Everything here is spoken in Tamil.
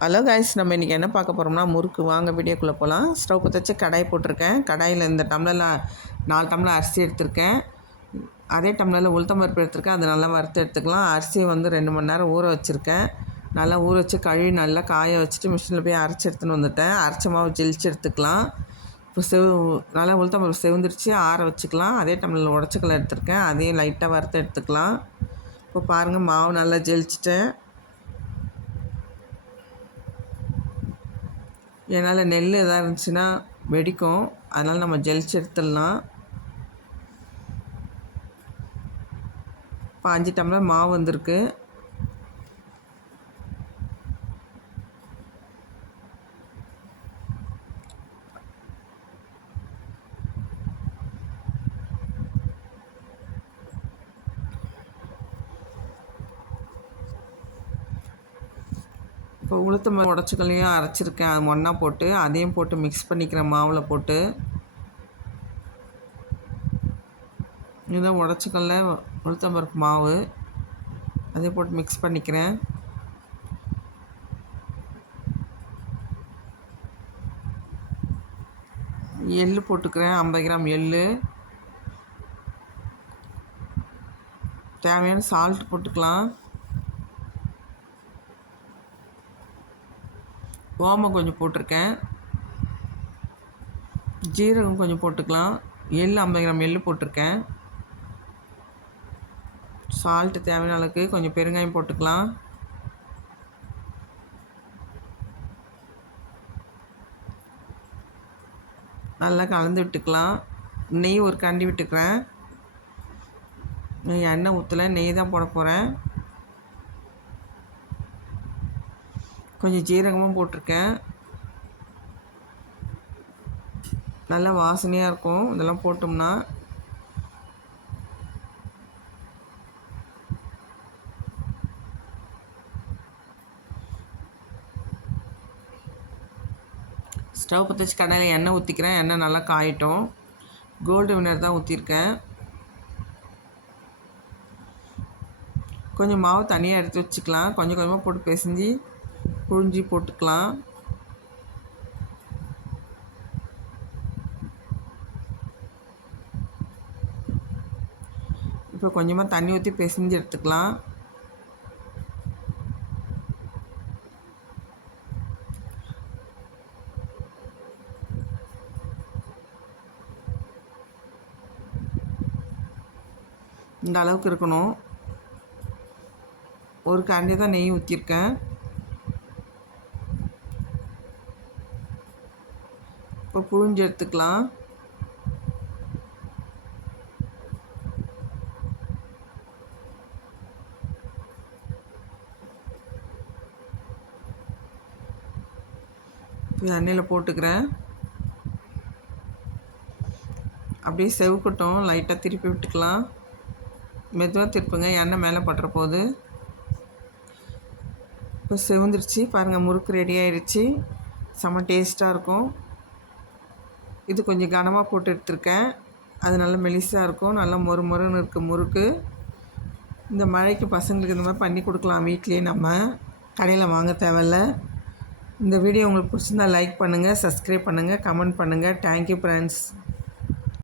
ஹலோ காய்ஸ் நம்ம இன்றைக்கி என்ன பார்க்க போகிறோம்னா முறுக்கு. வாங்க வீடியோக்குள்ளே போகலாம் ஸ்டவ் பற்ற வச்சு கடாய் போட்டிருக்கேன். கடாயில் இந்த டம்ளரில் நாலு டம்ளர் அரிசி எடுத்திருக்கேன். அதே டம்ளரில் உளுத்தம்பருப்பு எடுத்திருக்கேன். அது நல்லா வறுத்து எடுத்துக்கலாம். அரிசியை வந்து ரெண்டு மணி நேரம் ஊற வச்சுருக்கேன். நல்லா ஊற வச்சு கழுவி நல்லா காய வச்சுட்டு மிஷினில் போய் அரைச்சி எடுத்துன்னு வந்துட்டேன். அரைச்ச மாவு ஜெலிச்சு எடுத்துக்கலாம். இப்போ செவ் நல்லா உளுத்தம்பருப்பு செவந்துருச்சு. ஆற வச்சுக்கலாம். அதே டம்ளரில் உடச்சிக்கலாம் எடுத்திருக்கேன். அதையும் லைட்டாக வறுத்து எடுத்துக்கலாம். இப்போ பாருங்கள் மாவு நல்லா ஜெலிச்சிட்டேன் என்னால் நெல் எதாக இருந்துச்சுன்னா வெடிக்கும். அதனால் நம்ம ஜெலிச்சு எடுத்துடலாம். இப்போ அஞ்சு டம்ளர் மாவு வந்திருக்கு. இப்போ உளுத்தம் உடச்சிக்கலையும் அரைச்சிருக்கேன். அது ஒன்றா போட்டு அதையும் போட்டு மிக்ஸ் பண்ணிக்கிறேன் மாவில் போட்டு. இதுதான் உடச்சிக்கல்ல உளுத்தம்பருப்பு மாவு. அதே போட்டு மிக்ஸ் பண்ணிக்கிறேன். எள்ளு போட்டுக்கிறேன். ஐம்பது கிராம் எள்ளு. தேவையான சால்ட் போட்டுக்கலாம். ஓமம் கொஞ்சம் போட்டிருக்கேன். ஜீரகம் கொஞ்சம் போட்டுக்கலாம். எள் ஐம்பது கிராம் எள் போட்டிருக்கேன். சால்ட்டு தேவையான அளவுக்கு கொஞ்சம் பெருங்காயம் போட்டுக்கலாம். நல்லா கலந்து விட்டுக்கலாம். நெய் ஒரு கண்டி விட்டுக்கிறேன். எண்ணெய் ஊற்றலை நெய் தான் போட போகிறேன் கொஞ்சம் ஜீரகமும் போட்டிருக்கேன். நல்லா வாசனையாக இருக்கும். இதெல்லாம் போட்டோம்னா. ஸ்டவ் பற்ற வச்சு கடையில் எண்ணெய் ஊற்றிக்கிறேன் எண்ணெய் நல்லா காயட்டும். கோல்டு வினர் தான் ஊற்றிருக்கேன் கொஞ்சம் மாவு தனியாக எடுத்து வச்சுக்கலாம். கொஞ்சம் கொஞ்சமாக போட்டு பிசைஞ்சு புழிஞ்சி போட்டுக்கலாம். இப்போ கொஞ்சமாக தண்ணி ஊற்றி பிசைஞ்சு எடுத்துக்கலாம். இந்த அளவுக்கு இருக்கணும். ஒரு கண்டி தான் நெய் ஊற்றிருக்கேன் இப்போ புழிஞ்சு எடுத்துக்கலாம். இப்போ எண்ணெயில் போட்டுக்கிறேன். அப்படியே செவுக்கட்டும் லைட்டாக திருப்பி விட்டுக்கலாம். மெதுவாக திருப்புங்க எண்ணெய் மேலே பட்டுற போது. இப்போ செவந்துருச்சு பாருங்கள் முறுக்கு ரெடி ஆயிடுச்சு செம்ம டேஸ்ட்டாக இருக்கும். இது கொஞ்சம் கனமாக போட்டு எடுத்திருக்கேன். அது நல்லா மெலிசாக இருக்கும். நல்லா மொறு மொறுன்னு இருக்குது முறுக்கு. இந்த மழைக்கு பசங்களுக்கு இந்த மாதிரி பண்ணி கொடுக்கலாம் வீட்லேயே நம்ம. கடையில் வாங்க தேவையில்ல. இந்த வீடியோ உங்களுக்கு பிடிச்சிருந்தா லைக் பண்ணுங்கள் சப்ஸ்கிரைப் பண்ணுங்கள் கமெண்ட் பண்ணுங்கள் தேங்க்யூ ஃப்ரெண்ட்ஸ்